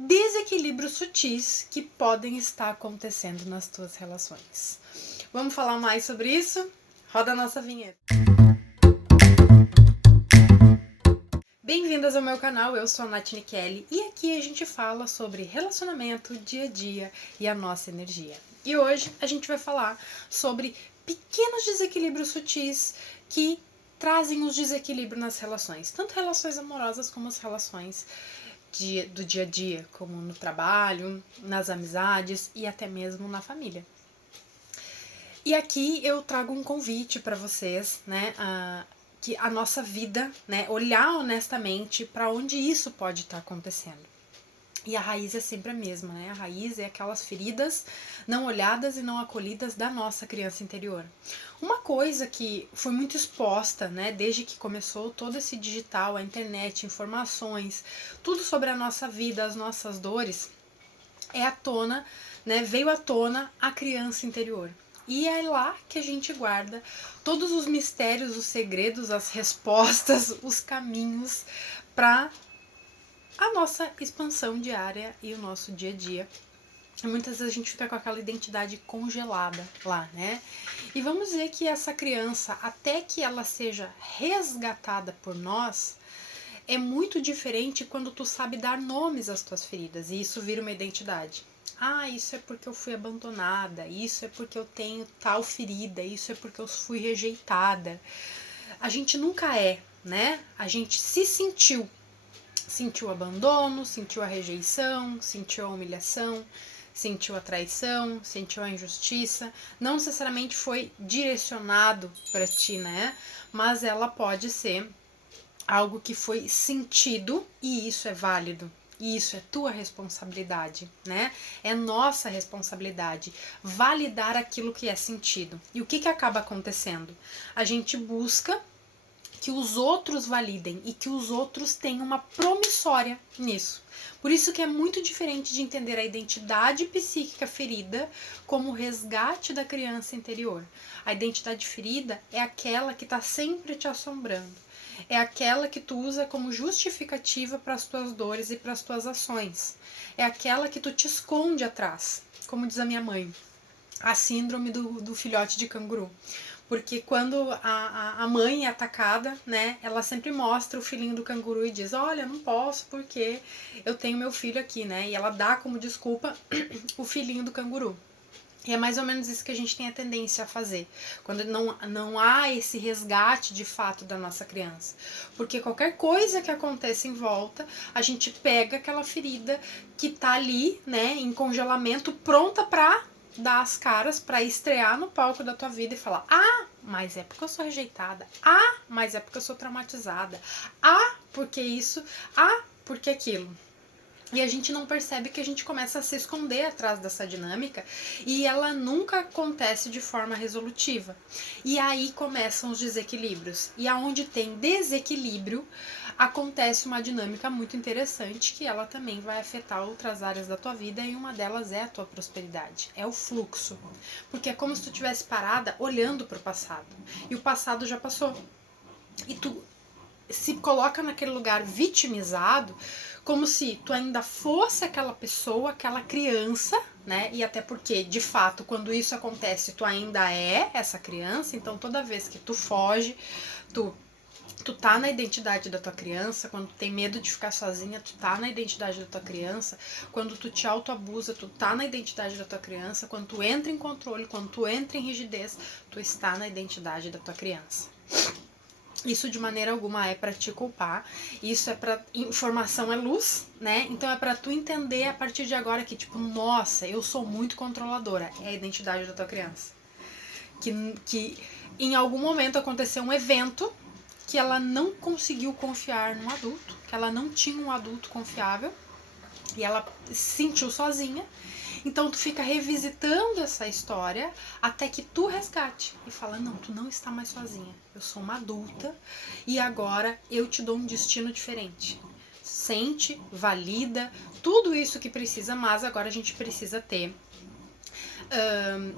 desequilíbrios sutis que podem estar acontecendo nas tuas relações. Vamos falar mais sobre isso? Roda a nossa vinheta. Bem-vindas ao meu canal, eu sou a Nath Kelly e aqui a gente fala sobre relacionamento, dia a dia e a nossa energia. E hoje a gente vai falar sobre pequenos desequilíbrios sutis que trazem os desequilíbrios nas relações, tanto relações amorosas como as relações do dia a dia, como no trabalho, nas amizades e até mesmo na família. E aqui eu trago um convite para vocês, né, que a nossa vida, né, olhar honestamente para onde isso pode estar acontecendo. E a raiz é sempre a mesma, né? A raiz é aquelas feridas não olhadas e não acolhidas da nossa criança interior. Uma coisa que foi muito exposta, né, desde que começou todo esse digital, a internet, informações, tudo sobre a nossa vida, as nossas dores, é à tona, né, veio à tona a criança interior. E é lá que a gente guarda todos os mistérios, os segredos, as respostas, os caminhos para a nossa expansão diária e o nosso dia a dia. E muitas vezes a gente fica com aquela identidade congelada lá, né? E vamos dizer que essa criança, até que ela seja resgatada por nós, é muito diferente quando tu sabe dar nomes às tuas feridas e isso vira uma identidade. Ah, isso é porque eu fui abandonada, isso é porque eu tenho tal ferida, isso é porque eu fui rejeitada. A gente nunca é, né? A gente se sentiu o abandono, sentiu a rejeição, sentiu a humilhação, sentiu a traição, sentiu a injustiça. Não necessariamente foi direcionado para ti, né? Mas ela pode ser algo que foi sentido e isso é válido. E isso é tua responsabilidade, né? É nossa responsabilidade validar aquilo que é sentido. E o que acaba acontecendo? A gente busca que os outros validem e que os outros tenham uma promissória nisso. Por isso que é muito diferente de entender a identidade psíquica ferida como o resgate da criança interior. A identidade ferida é aquela que está sempre te assombrando. É aquela que tu usa como justificativa para as tuas dores e para as tuas ações. É aquela que tu te esconde atrás. Como diz a minha mãe, a síndrome do filhote de canguru. Porque quando a mãe é atacada, né, ela sempre mostra o filhinho do canguru e diz, olha, não posso porque eu tenho meu filho aqui, né? E ela dá como desculpa o filhinho do canguru. E é mais ou menos isso que a gente tem a tendência a fazer, quando não há esse resgate de fato da nossa criança. Porque qualquer coisa que aconteça em volta, a gente pega aquela ferida que tá ali, né, em congelamento, pronta pra dar as caras, pra estrear no palco da tua vida e falar, ah, mas é porque eu sou rejeitada, ah, mas é porque eu sou traumatizada, ah, porque isso, ah, porque aquilo. E a gente não percebe que a gente começa a se esconder atrás dessa dinâmica e ela nunca acontece de forma resolutiva. E aí começam os desequilíbrios. E aonde tem desequilíbrio, acontece uma dinâmica muito interessante que ela também vai afetar outras áreas da tua vida e uma delas é a tua prosperidade. É o fluxo. Porque é como se tu estivesse parada olhando para o passado. E o passado já passou. E tu se coloca naquele lugar vitimizado, como se tu ainda fosse aquela pessoa, aquela criança, né? E até porque, de fato, quando isso acontece, tu ainda é essa criança, então toda vez que tu foge, tu tá na identidade da tua criança, quando tu tem medo de ficar sozinha, tu tá na identidade da tua criança, quando tu te autoabusa, tu tá na identidade da tua criança, quando tu entra em controle, quando tu entra em rigidez, tu está na identidade da tua criança. Isso de maneira alguma é para te culpar, isso é para informação é luz, né? Então é para tu entender a partir de agora que tipo, nossa, eu sou muito controladora, é a identidade da tua criança. Que em algum momento aconteceu um evento que ela não conseguiu confiar num adulto, que ela não tinha um adulto confiável e ela se sentiu sozinha. Então tu fica revisitando essa história até que tu resgate e fala, não, tu não está mais sozinha, eu sou uma adulta e agora eu te dou um destino diferente. Sente, valida, tudo isso que precisa, mas agora a gente precisa ter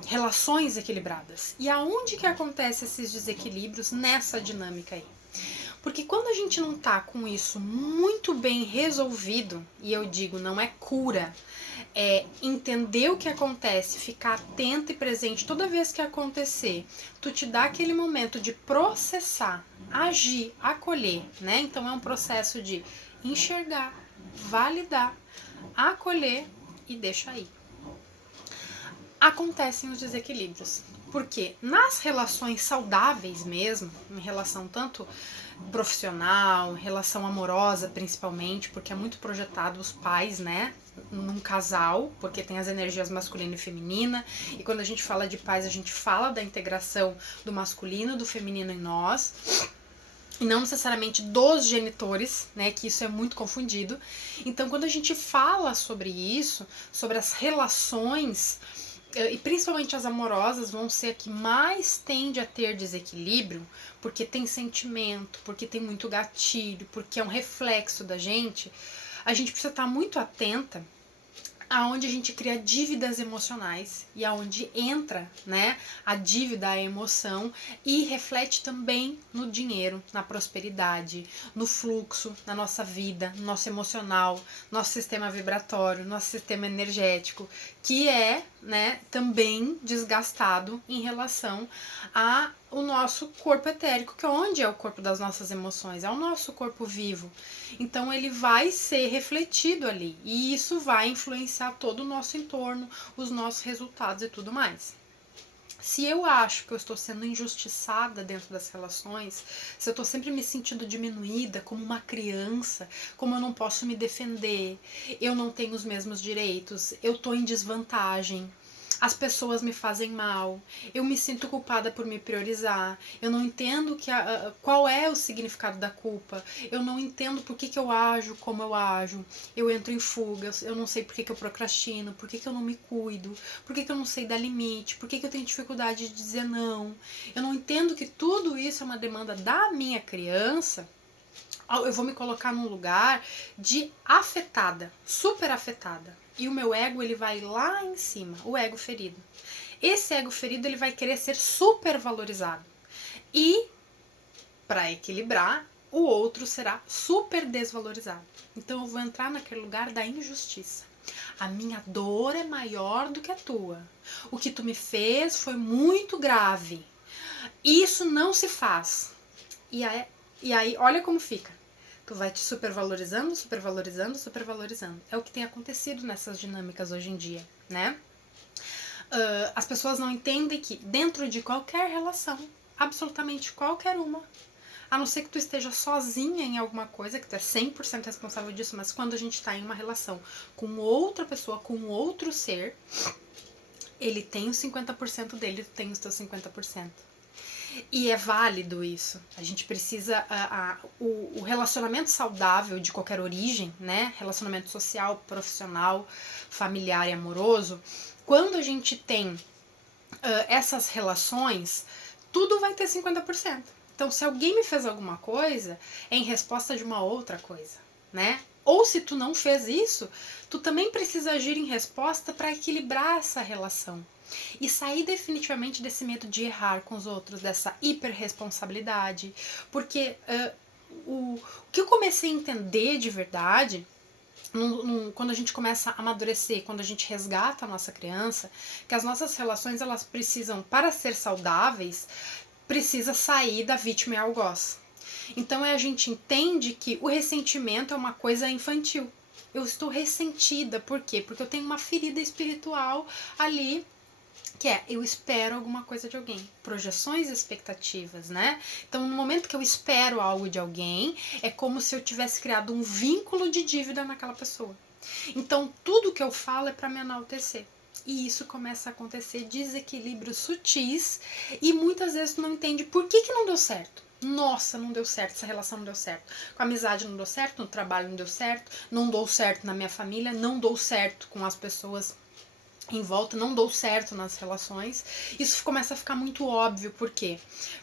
relações equilibradas. E aonde que acontecem esses desequilíbrios nessa dinâmica aí? Porque quando a gente não tá com isso muito bem resolvido, e eu digo, não é cura, é entender o que acontece, ficar atento e presente toda vez que acontecer, tu te dá aquele momento de processar, agir, acolher, né? Então é um processo de enxergar, validar, acolher e deixa aí. Acontecem os desequilíbrios. Porque nas relações saudáveis mesmo, em relação tanto profissional, em relação amorosa principalmente, porque é muito projetado os pais, né, num casal, porque tem as energias masculina e feminina, e quando a gente fala de pais, a gente fala da integração do masculino e do feminino em nós, e não necessariamente dos genitores, né, que isso é muito confundido. Então, quando a gente fala sobre isso, sobre as relações, e principalmente as amorosas, vão ser a que mais tende a ter desequilíbrio, porque tem sentimento, porque tem muito gatilho, porque é um reflexo da gente, a gente precisa estar muito atenta aonde a gente cria dívidas emocionais e aonde entra, né, a dívida, a emoção, e reflete também no dinheiro, na prosperidade, no fluxo, na nossa vida, no nosso emocional, nosso sistema vibratório, nosso sistema energético, que é, né, também desgastado em relação a o nosso corpo etérico, que é onde é o corpo das nossas emoções, é o nosso corpo vivo. Então ele vai ser refletido ali e isso vai influenciar todo o nosso entorno, os nossos resultados e tudo mais. Se eu acho que eu estou sendo injustiçada dentro das relações, se eu estou sempre me sentindo diminuída como uma criança, como eu não posso me defender, eu não tenho os mesmos direitos, eu estou em desvantagem, as pessoas me fazem mal, eu me sinto culpada por me priorizar, eu não entendo qual é o significado da culpa, eu não entendo por que eu ajo como eu ajo, eu entro em fuga, eu não sei por que eu procrastino, por que eu não me cuido, por que eu não sei dar limite, por que eu tenho dificuldade de dizer não, eu não entendo que tudo isso é uma demanda da minha criança. Eu vou me colocar num lugar de afetada, super afetada. E o meu ego, ele vai lá em cima, o ego ferido. Esse ego ferido, ele vai querer ser super valorizado. E, para equilibrar, o outro será super desvalorizado. Então eu vou entrar naquele lugar da injustiça. A minha dor é maior do que a tua. O que tu me fez foi muito grave. Isso não se faz. E aí olha como fica. Tu vai te supervalorizando, supervalorizando, supervalorizando. É o que tem acontecido nessas dinâmicas hoje em dia, né? As pessoas não entendem que dentro de qualquer relação, absolutamente qualquer uma, a não ser que tu esteja sozinha em alguma coisa, que tu é 100% responsável disso, mas quando a gente está em uma relação com outra pessoa, com outro ser, ele tem os 50% dele, tu tem os teus 50%. E é válido isso. A gente precisa. O relacionamento saudável de qualquer origem, né? Relacionamento social, profissional, familiar e amoroso. Quando a gente tem essas relações, tudo vai ter 50%. Então, se alguém me fez alguma coisa, é em resposta de uma outra coisa, né? Ou se tu não fez isso, tu também precisa agir em resposta para equilibrar essa relação. E sair definitivamente desse medo de errar com os outros, dessa hiperresponsabilidade. Porque o que eu comecei a entender de verdade, quando a gente começa a amadurecer, quando a gente resgata a nossa criança, que as nossas relações, elas precisam, para ser saudáveis, precisa sair da vítima e algoz. Então a gente entende que o ressentimento é uma coisa infantil. Eu estou ressentida, por quê? Porque eu tenho uma ferida espiritual ali, que é, eu espero alguma coisa de alguém. Projeções e expectativas, né? Então, no momento que eu espero algo de alguém, é como se eu tivesse criado um vínculo de dívida naquela pessoa. Então, tudo que eu falo é para me enaltecer. E isso começa a acontecer desequilíbrios sutis e muitas vezes tu não entende por que não deu certo. Nossa, não deu certo, essa relação não deu certo. Com a amizade não deu certo, no trabalho não deu certo, não deu certo na minha família, não deu certo com as pessoas em volta, não dou certo nas relações. Isso começa a ficar muito óbvio, por quê?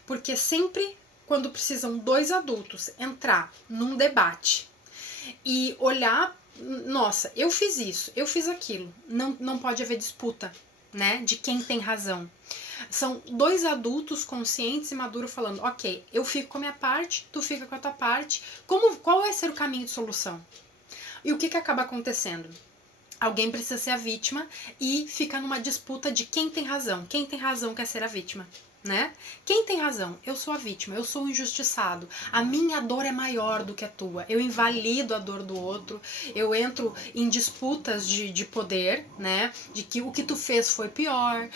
Porque sempre quando precisam dois adultos entrar num debate e olhar, nossa, eu fiz isso, eu fiz aquilo, não pode haver disputa, né? De quem tem razão. São dois adultos conscientes e maduros falando, ok, eu fico com a minha parte, tu fica com a tua parte. Qual vai ser o caminho de solução? E o que acaba acontecendo? Alguém precisa ser a vítima e fica numa disputa de quem tem razão. Quem tem razão quer ser a vítima, né? Quem tem razão? Eu sou a vítima, eu sou o injustiçado. A minha dor é maior do que a tua. Eu invalido a dor do outro. Eu entro em disputas de poder, né? De que o que tu fez foi pior,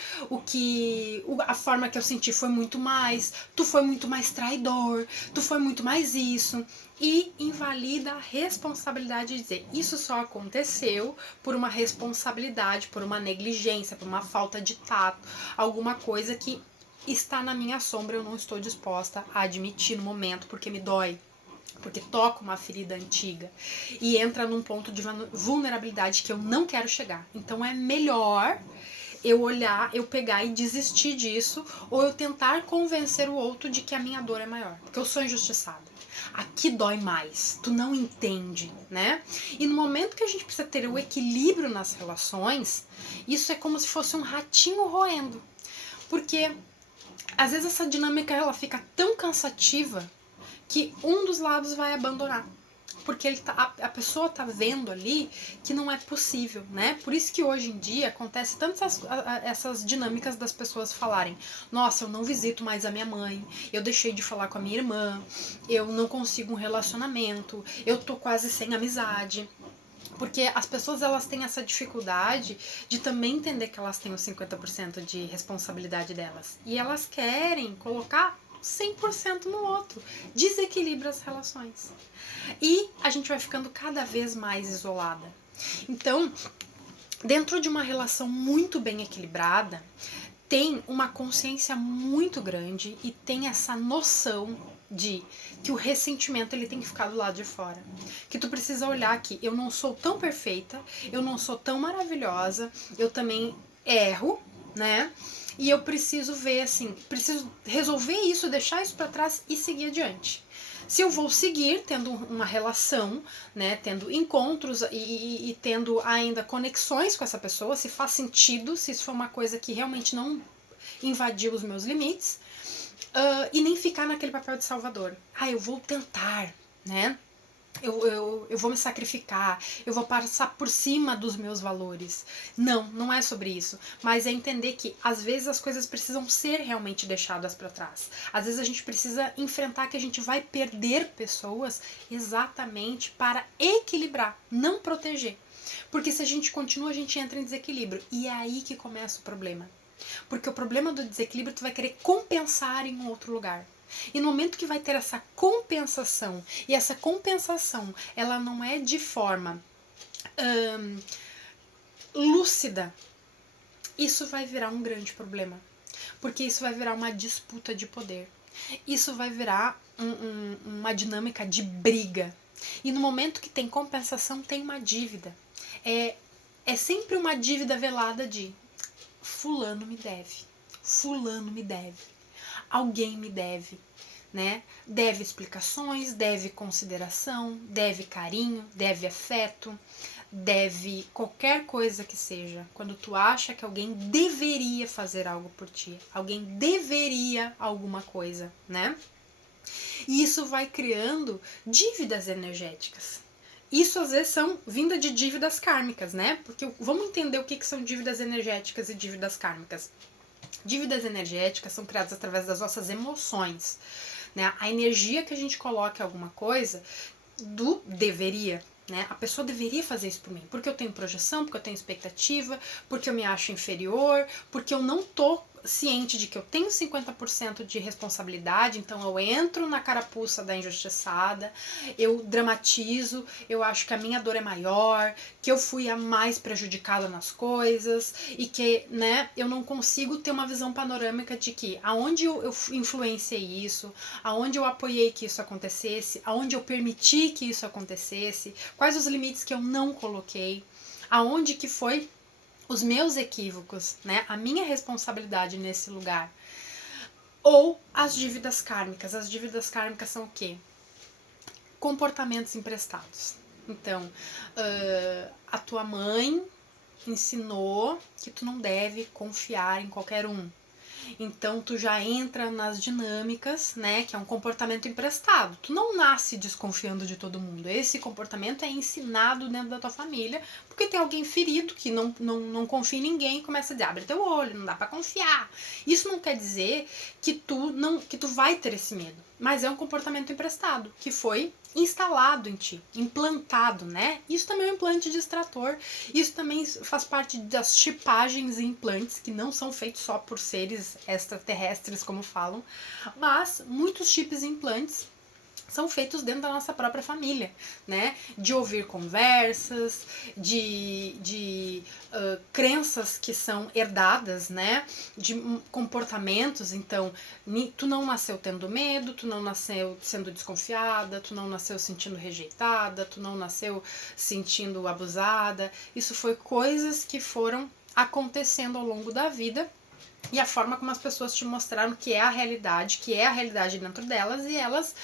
a forma que eu senti foi muito mais, tu foi muito mais traidor, tu foi muito mais isso. E invalida a responsabilidade de dizer isso só aconteceu por uma responsabilidade, por uma negligência, por uma falta de tato, alguma coisa que está na minha sombra, eu não estou disposta a admitir no momento porque me dói, porque toca uma ferida antiga e entra num ponto de vulnerabilidade que eu não quero chegar. Então é melhor eu olhar, eu pegar e desistir disso, ou eu tentar convencer o outro de que a minha dor é maior, porque eu sou injustiçada. Aqui dói mais, tu não entende, né? E no momento que a gente precisa ter o equilíbrio nas relações, isso é como se fosse um ratinho roendo. Porque às vezes essa dinâmica ela fica tão cansativa que um dos lados vai abandonar. Porque a pessoa tá vendo ali que não é possível, né? Por isso que hoje em dia acontece tantas essas dinâmicas das pessoas falarem: nossa, eu não visito mais a minha mãe, eu deixei de falar com a minha irmã, eu não consigo um relacionamento, eu tô quase sem amizade. Porque as pessoas elas têm essa dificuldade de também entender que elas têm os 50% de responsabilidade delas. E elas querem colocar 100% no outro. Desequilibra as relações. E a gente vai ficando cada vez mais isolada. Então, dentro de uma relação muito bem equilibrada, tem uma consciência muito grande e tem essa noção de que o ressentimento ele tem que ficar do lado de fora. Que tu precisa olhar que eu não sou tão perfeita, eu não sou tão maravilhosa, eu também erro, né? E eu preciso ver assim, preciso resolver isso, deixar isso para trás e seguir adiante. Se eu vou seguir tendo uma relação, né, tendo encontros e tendo ainda conexões com essa pessoa, se faz sentido, se isso for uma coisa que realmente não invadiu os meus limites, e nem ficar naquele papel de salvador. Eu vou tentar, né? Eu vou me sacrificar, eu vou passar por cima dos meus valores. Não, não é sobre isso. Mas é entender que às vezes as coisas precisam ser realmente deixadas para trás. Às vezes a gente precisa enfrentar que a gente vai perder pessoas exatamente para equilibrar, não proteger. Porque se a gente continua, a gente entra em desequilíbrio. E é aí que começa o problema. Porque o problema do desequilíbrio tu vai querer compensar em um outro lugar. E no momento que vai ter essa compensação, e essa compensação ela não é de forma lúcida, isso vai virar um grande problema. Porque isso vai virar uma disputa de poder. Isso vai virar uma dinâmica de briga. E no momento que tem compensação, tem uma dívida. É sempre uma dívida velada de fulano me deve, fulano me deve, alguém me deve, né? Deve explicações, deve consideração, deve carinho, deve afeto, deve qualquer coisa que seja. Quando tu acha que alguém deveria fazer algo por ti, alguém deveria alguma coisa, né? E isso vai criando dívidas energéticas. Isso às vezes são vinda de dívidas kármicas, né? Porque vamos entender o que são dívidas energéticas e dívidas kármicas. Dívidas energéticas são criadas através das nossas emoções, né? A energia que a gente coloca em alguma coisa do deveria, né? A pessoa deveria fazer isso por mim, porque eu tenho projeção, porque eu tenho expectativa, porque eu me acho inferior, porque eu não tô ciente de que eu tenho 50% de responsabilidade, então eu entro na carapuça da injustiçada, eu dramatizo, eu acho que a minha dor é maior, que eu fui a mais prejudicada nas coisas e que, né, eu não consigo ter uma visão panorâmica de que aonde eu influenciei isso, aonde eu apoiei que isso acontecesse, aonde eu permiti que isso acontecesse, quais os limites que eu não coloquei, aonde que foi os meus equívocos, né? A minha responsabilidade nesse lugar. Ou as dívidas kármicas. As dívidas kármicas são o quê? Comportamentos emprestados. Então, a tua mãe ensinou que tu não deve confiar em qualquer um. Então tu já entra nas dinâmicas, né, que é um comportamento emprestado. Tu não nasce desconfiando de todo mundo. Esse comportamento é ensinado dentro da tua família, porque tem alguém ferido que não confia em ninguém e começa a dizer, abre teu olho, não dá pra confiar. Isso não quer dizer que tu vai ter esse medo, mas é um comportamento emprestado, que foi instalado em ti, implantado, né? Isso também é um implante de extrator. Isso também faz parte das chipagens e implantes, que não são feitos só por seres extraterrestres, como falam, mas muitos chips e implantes são feitos dentro da nossa própria família, né? De ouvir conversas, de crenças que são herdadas, né? De comportamentos. Então, tu não nasceu tendo medo, tu não nasceu sendo desconfiada, tu não nasceu sentindo rejeitada, tu não nasceu sentindo abusada. Isso foi coisas que foram acontecendo ao longo da vida e a forma como as pessoas te mostraram que é a realidade dentro delas, e elas,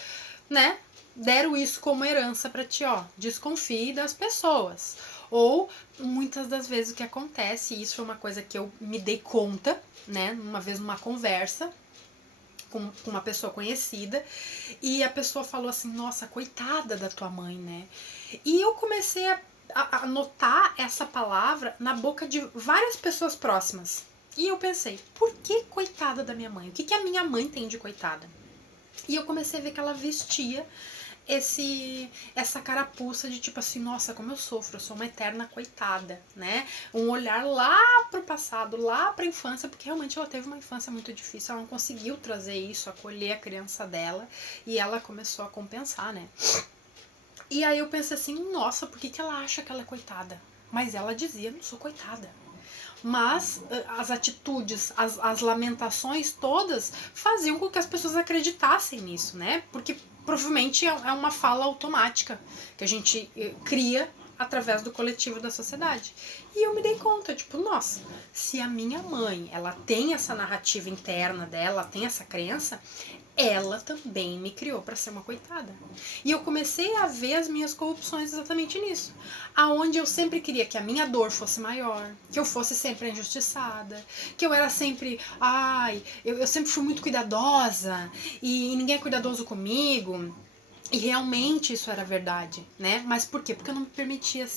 né, deram isso como herança pra ti, ó, desconfie das pessoas. Ou, muitas das vezes o que acontece, e isso foi uma coisa que eu me dei conta, né, uma vez numa conversa com uma pessoa conhecida, e a pessoa falou assim, nossa, coitada da tua mãe, né, e eu comecei a notar essa palavra na boca de várias pessoas próximas, e eu pensei, por que coitada da minha mãe? O que a minha mãe tem de coitada? E eu comecei a ver que ela vestia essa carapuça de tipo assim, nossa, como eu sofro, eu sou uma eterna coitada, né? Um olhar lá pro passado, lá pra infância, porque realmente ela teve uma infância muito difícil, ela não conseguiu trazer isso, acolher a criança dela, e ela começou a compensar, né? E aí eu pensei assim, nossa, por que ela acha que ela é coitada? Mas ela dizia, não sou coitada. Mas as atitudes, as lamentações todas faziam com que as pessoas acreditassem nisso, né? Porque provavelmente é uma fala automática que a gente cria através do coletivo da sociedade. E eu me dei conta, tipo, nossa, se a minha mãe, ela tem essa narrativa interna dela, tem essa crença, ela também me criou para ser uma coitada. E eu comecei a ver as minhas corrupções exatamente nisso. Aonde eu sempre queria que a minha dor fosse maior, que eu fosse sempre injustiçada, que eu era sempre, eu sempre fui muito cuidadosa e ninguém é cuidadoso comigo. E realmente isso era verdade, né? Mas por quê? Porque eu não me permitia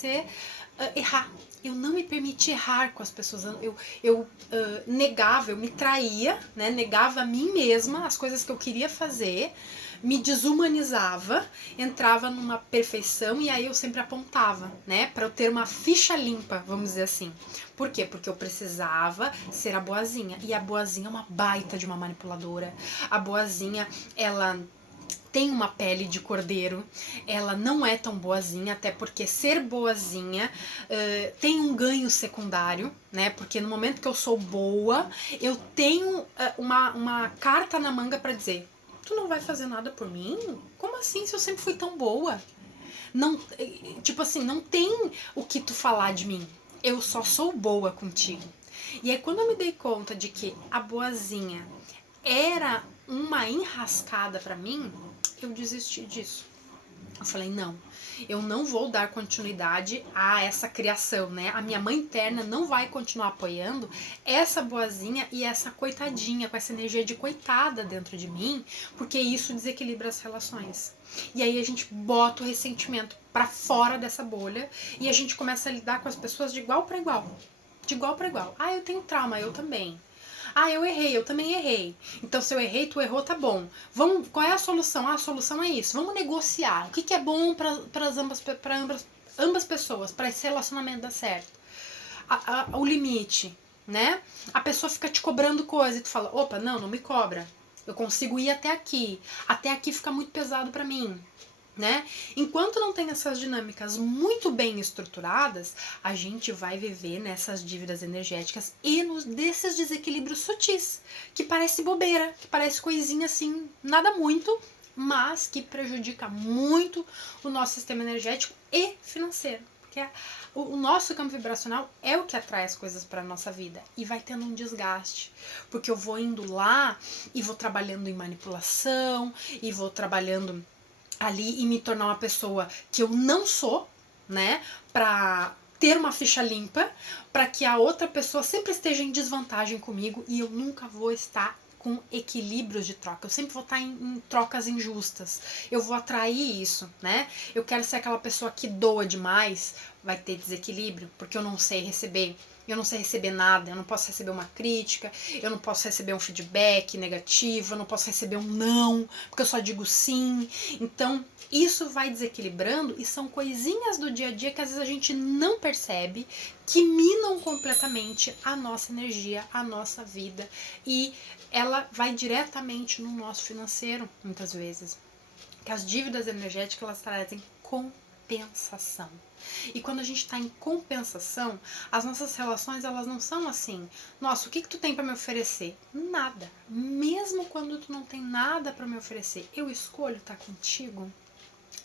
errar. Eu não me permitia errar com as pessoas. Eu negava, eu me traía, né? Negava a mim mesma as coisas que eu queria fazer, me desumanizava, entrava numa perfeição e aí eu sempre apontava, né? Para eu ter uma ficha limpa, vamos dizer assim. Por quê? Porque eu precisava ser a boazinha. E a boazinha é uma baita de uma manipuladora. A boazinha, ela tem uma pele de cordeiro, ela não é tão boazinha, até porque ser boazinha tem um ganho secundário, né? Porque no momento que eu sou boa, eu tenho uma carta na manga para dizer: tu não vai fazer nada por mim? Como assim, se eu sempre fui tão boa? Não, tipo assim, não tem o que tu falar de mim. Eu só sou boa contigo. E aí quando eu me dei conta de que a boazinha era uma enrascada para mim, eu desisti disso. Eu falei, não, eu não vou dar continuidade a essa criação, né? A minha mãe interna não vai continuar apoiando essa boazinha e essa coitadinha, com essa energia de coitada dentro de mim, porque isso desequilibra as relações. E aí a gente bota o ressentimento para fora dessa bolha e a gente começa a lidar com as pessoas de igual para igual. De igual para igual. Ah, eu tenho trauma, eu também. Ah, eu errei, eu também errei. Então, se eu errei, tu errou, tá bom. Vamos, qual é a solução? Ah, a solução é isso. Vamos negociar. O que é bom para ambas pessoas, para esse relacionamento dar certo? O limite, né? A pessoa fica te cobrando coisa e tu fala, opa, não me cobra. Eu consigo ir até aqui. Até aqui fica muito pesado para mim. Né? Enquanto não tem essas dinâmicas muito bem estruturadas, a gente vai viver nessas dívidas energéticas e desses desequilíbrios sutis, que parece bobeira, que parece coisinha assim, nada muito, mas que prejudica muito o nosso sistema energético e financeiro. Porque o nosso campo vibracional é o que atrai as coisas para a nossa vida. E vai tendo um desgaste. Porque eu vou indo lá e vou trabalhando em manipulação, e vou trabalhando ali e me tornar uma pessoa que eu não sou, né? Pra ter uma ficha limpa para que a outra pessoa sempre esteja em desvantagem comigo e eu nunca vou estar com equilíbrios de troca. Eu sempre vou estar em trocas injustas. Eu vou atrair isso, né? Eu quero ser aquela pessoa que doa demais, vai ter desequilíbrio, porque eu não sei receber. Eu não sei receber nada, eu não posso receber uma crítica, eu não posso receber um feedback negativo, eu não posso receber um não, porque eu só digo sim. Então, isso vai desequilibrando e são coisinhas do dia a dia que às vezes a gente não percebe, que minam completamente a nossa energia, a nossa vida, e ela vai diretamente no nosso financeiro, muitas vezes. Que as dívidas energéticas, elas trazem compensação. E quando a gente está em compensação, as nossas relações, elas não são assim, nossa, o que tu tem para me oferecer? Nada. Mesmo quando tu não tem nada para me oferecer, eu escolho estar contigo?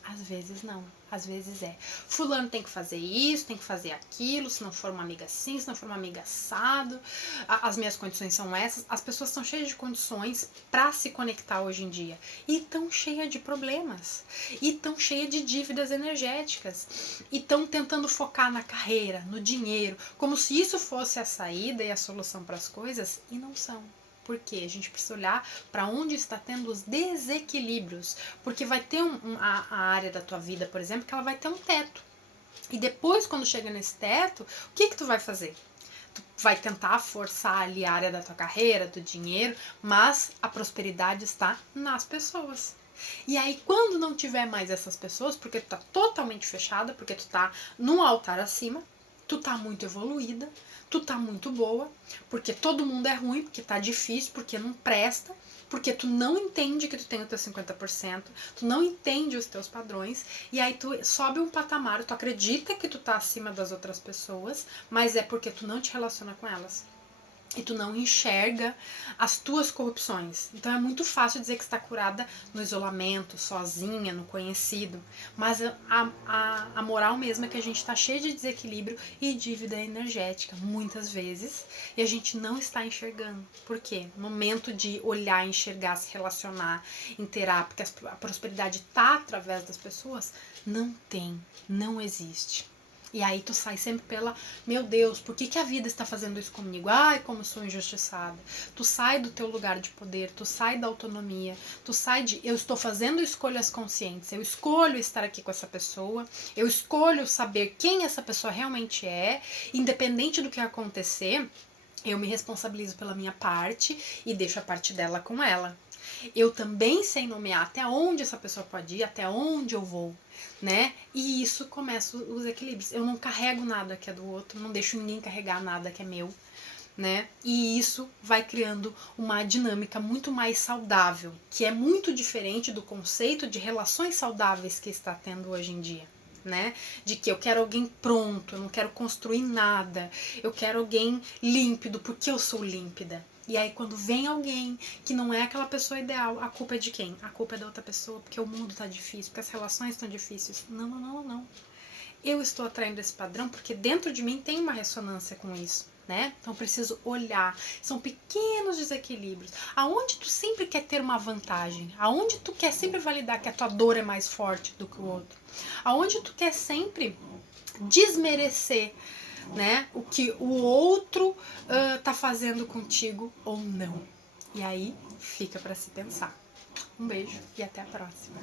Às vezes não, às vezes é. Fulano tem que fazer isso, tem que fazer aquilo, se não for uma amiga assim, se não for uma amiga assado, as minhas condições são essas. As pessoas estão cheias de condições para se conectar hoje em dia e estão cheias de problemas, e estão cheias de dívidas energéticas, e estão tentando focar na carreira, no dinheiro, como se isso fosse a saída e a solução para as coisas, e não são. Porque a gente precisa olhar para onde está tendo os desequilíbrios. Porque vai ter a área da tua vida, por exemplo, que ela vai ter um teto. E depois, quando chega nesse teto, o que tu vai fazer? Tu vai tentar forçar ali a área da tua carreira, do dinheiro, mas a prosperidade está nas pessoas. E aí, quando não tiver mais essas pessoas, porque tu tá totalmente fechada, porque tu tá num altar acima, tu tá muito evoluída, tu tá muito boa, porque todo mundo é ruim, porque tá difícil, porque não presta, porque tu não entende que tu tem o teu 50%, tu não entende os teus padrões, e aí tu sobe um patamar, tu acredita que tu tá acima das outras pessoas, mas é porque tu não te relaciona com elas. E tu não enxerga as tuas corrupções. Então é muito fácil dizer que está curada no isolamento, sozinha, no conhecido. Mas a moral mesmo é que a gente está cheio de desequilíbrio e dívida energética, muitas vezes, e a gente não está enxergando. Por quê? No momento de olhar, enxergar, se relacionar, inteirar, porque a prosperidade está através das pessoas, não tem, não existe. E aí tu sai sempre pela, meu Deus, por que a vida está fazendo isso comigo? Ai, como eu sou injustiçada. Tu sai do teu lugar de poder, tu sai da autonomia, tu sai de, eu estou fazendo escolhas conscientes, eu escolho estar aqui com essa pessoa, eu escolho saber quem essa pessoa realmente é, independente do que acontecer, eu me responsabilizo pela minha parte e deixo a parte dela com ela. Eu também sei nomear até onde essa pessoa pode ir, até onde eu vou, né? E isso começa os equilíbrios. Eu não carrego nada que é do outro, não deixo ninguém carregar nada que é meu, né? E isso vai criando uma dinâmica muito mais saudável, que é muito diferente do conceito de relações saudáveis que está tendo hoje em dia. Né? De que eu quero alguém pronto, eu não quero construir nada, eu quero alguém límpido, porque eu sou límpida. E aí quando vem alguém que não é aquela pessoa ideal, a culpa é de quem? A culpa é da outra pessoa, porque o mundo tá difícil, porque as relações estão difíceis. Não, não, não, não. Eu estou atraindo esse padrão porque dentro de mim tem uma ressonância com isso. Né? Então eu preciso olhar, são pequenos desequilíbrios, aonde tu sempre quer ter uma vantagem, aonde tu quer sempre validar que a tua dor é mais forte do que o outro, aonde tu quer sempre desmerecer, né, o que o outro tá fazendo contigo ou não. E aí fica para se pensar. Um beijo e até a próxima.